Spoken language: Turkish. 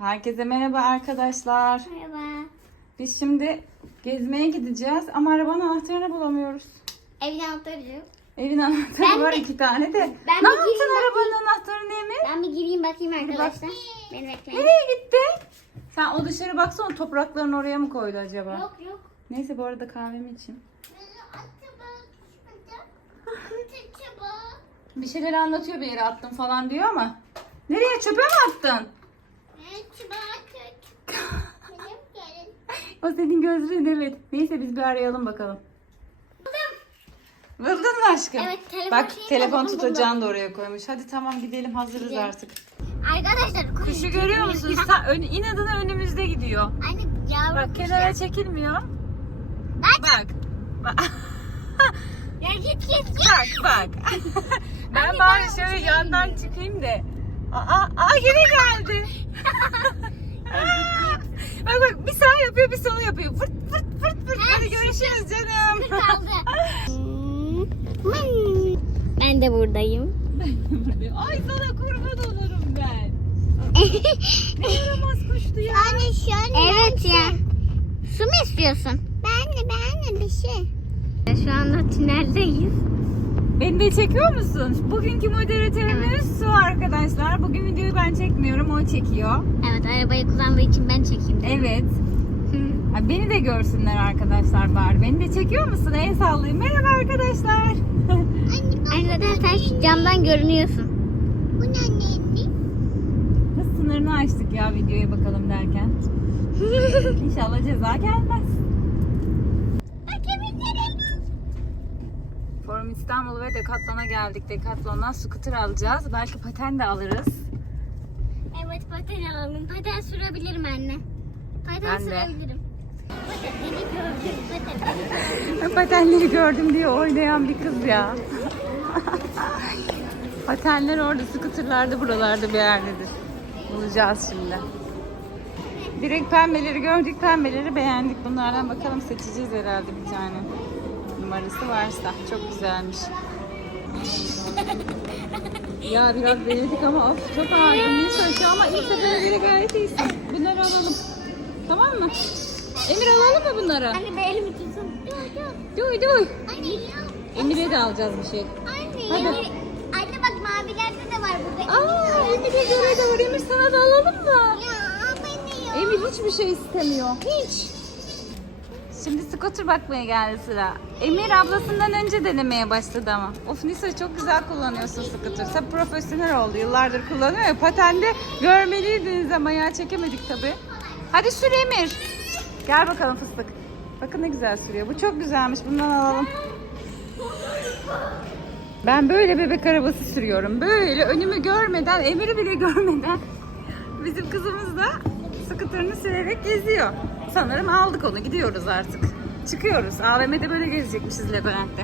Herkese merhaba arkadaşlar. Merhaba. Biz şimdi gezmeye gideceğiz ama arabanın anahtarını bulamıyoruz. Evin anahtarı yok. Evin anahtarı Ben var bir- iki tane de. ben ne yaptın arabanın anahtarını Emir? Ben bir gireyim bakayım arkadaşlar. Beni bekleyin. Nereye gitti? Sen o dışarı baksana toprakların oraya mı koydu acaba? Yok yok. Neyse bu arada kahvemi için. Bir şeyler anlatıyor bir yere attım falan diyor ama. Nereye çöpe mi attın? O senin gözlüğün evet. Neyse biz bir arayalım bakalım. Buldun mu aşkım? Evet, telefon Bak telefon buldum, tutacağını da oraya koymuş. Hadi tamam gidelim hazırız Gidelim. artık. Arkadaşlar Kuşu görüyor musun? Ön, inadına önümüzde gidiyor. Anne yavru Bak kuş kenara ya. çekilmiyor. Bak. Bak. Bak. Ya git git git. Bak bak. ben Anne, bari şöyle yandan çıkayım da. Aa, aa yine geldi. bak bak bir sağ yapıyor bir sol yapıyor. Fırt fırt fırt fırt. Ha, Hadi görüşürüz canım. Ben de buradayım. Ay sana kurban olurum ben. Ne yaramaz kuştu ya. Anne şu an Evet ya. Su mu istiyorsun? Ben de ben de bir şey. Şu anda tüneldeyiz. Beni de çekiyor musun? Bugünkü moderatörümüz Su arkadaşlar. Bugün videoyu ben çekmiyorum o çekiyor. Evet arabayı kullandığı için ben çekeyim. dedim. Evet. Ha, Beni de görsünler arkadaşlar bari. Beni de çekiyor musun? El sallayayım. Merhaba arkadaşlar. Arkadaşlar sen şu camdan görünüyorsun. Bu ne Kız sınırını açtık ya videoya bakalım derken. İnşallah ceza gelmez. Forum İstanbul ve Decathlon'a geldik. Decathlon'dan scooter alacağız. Belki paten de alırız. Evet paten alalım. Paten sürebilirim anne. Paten Ben de. sürebilirim. Patenleri gördüm. Patenleri gördüm. Patenleri gördüm diye oynayan bir kız ya. Patenler orada, scooterlar da buralarda bir yerdedir. Bulacağız şimdi. Direkt pembeleri gördük, pembeleri beğendik. Bunlardan bakalım seçeceğiz herhalde bir tane. Numarası varsa. Çok güzelmiş. ya biraz denedik ama of çok ağırdı. Neyse şu ama ilk sefere göre gayet iyisin. Bunları alalım. Tamam mı? Emir alalım mı bunları? Anne bir elimi tutsun. Duy duy. Anne. Emir'e de alacağız bir şey. Anne. Hadi. Emir- Anne bak mavilerde de var burada. Aa Emir'e göre de var. Emir sana da alalım mı? Ya beni ya. Emir hiçbir şey istemiyor. Hiç. Şimdi scooter bakmaya geldi sıra. Emir ablasından önce denemeye başladı ama. Of Nisa çok güzel kullanıyorsun scooter. Sen profesyonel oldu. Yıllardır kullanıyor ya. Patende görmeliydiniz ama ya çekemedik tabii. Hadi sür Emir. Gel bakalım fıstık. Bakın ne güzel sürüyor. Bu çok güzelmiş. Bundan alalım. Ben böyle bebek arabası sürüyorum. Böyle önümü görmeden, Emir'i bile görmeden bizim kızımız da skuterını sürerek geziyor. Sanırım aldık onu. Gidiyoruz artık. Çıkıyoruz. AVM'de böyle gezecekmişiz Levent'te.